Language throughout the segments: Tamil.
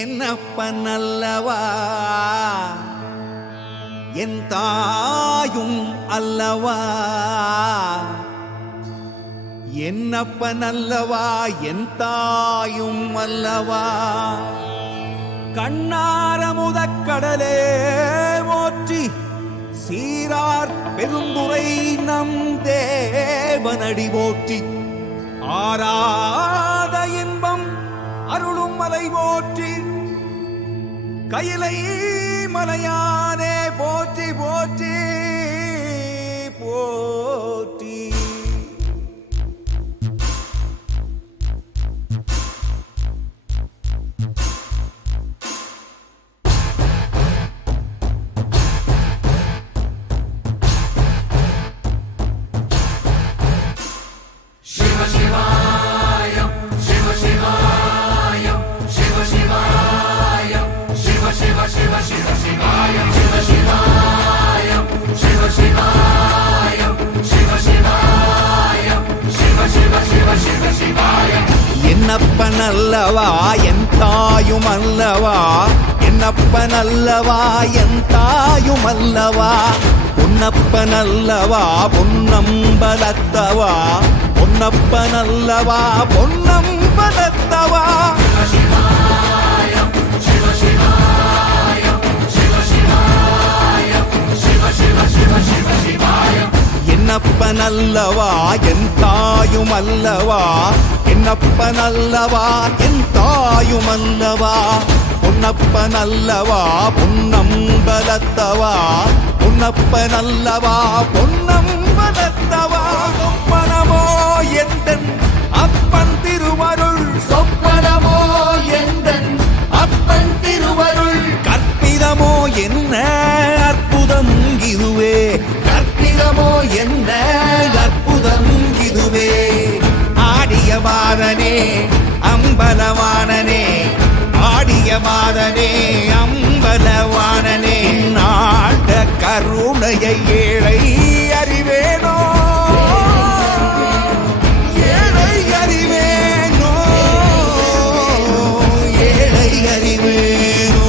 என்னப்பனல்லவா என் தாயும் அல்லவா, என்னப்பனல்லவா என் தாயும் அல்லவா. கண்ணாரமுதக்கடலே போற்றி சீரார் பெருந்துரை நம் தேவனடி போற்றி. ஆராத இன்பம் அருளும் மலை போற்றி, கையிலை மலையானே போற்றி போற்றி போற்றி. சிவ சிவாயம் சிவ சிவாயம் சிவ சிவாயம் சிவ சிவ சிவ சிவ சிவாயம் சிவ சிவாயம் சிவ சிவாயம் சிவ சிவாயம் சிவ சிவ சிவ சிவ சிவாயம். என்னப்பனல்லவா என் தாயும் அல்லவா, என்னப்பனல்லவா என் தாயும் அல்லவா. பொன்னப்பனல்லவா பொன்னம்பலத்தவா, பொன்னப்பனல்லவா பொன்னம்பலத்தவா. என்னப்பனல்லவா என் தாயும் அல்லவா, என்னப்பனல்லவா என் தாயும் அல்லவா. பொன்னப்பனல்லவா பொன்னம்பலத்தவா, பொன்னப்பனல்லவா பொன்னம்பலத்தவா. சொப்பனமோ எந்தன் அப்பன் திருவருள், சொப்பனமோ எந்தன் அப்பன் திருவருள். கற்பிதமோ என்ன அற்புதம் இதுவே, கற்பிதமோ என்ன அற்புதம் இதுவே. ஆடிய பாதனே அம்பலவானனே, ஆடிய பாதனே அம்பலவானனே. நாட கருணையை ஏழை அறிவேனோ, ஏழை அறிவேனோ, ஏழை அறிவேனோ.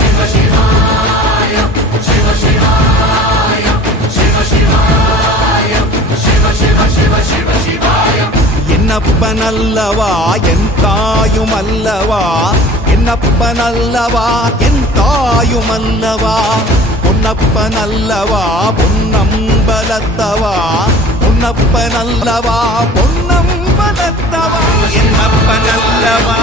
சிவ சிவாயம் சிவ சிவாயம் சிவ சிவாயம் சிவ சிவ சிவ சிவ சிவாயம். என்னப்பனல்லவா என் தாயும் அல்லவா, என்னப்பனல்லவா என் தாயும் அல்லவா. பொன்னப்பனல்லவா பொன்னம்பலத்தவா, பொன்னப்பனல்லவா பொன்னம்பலத்தவா. என்னப்பனல்லவா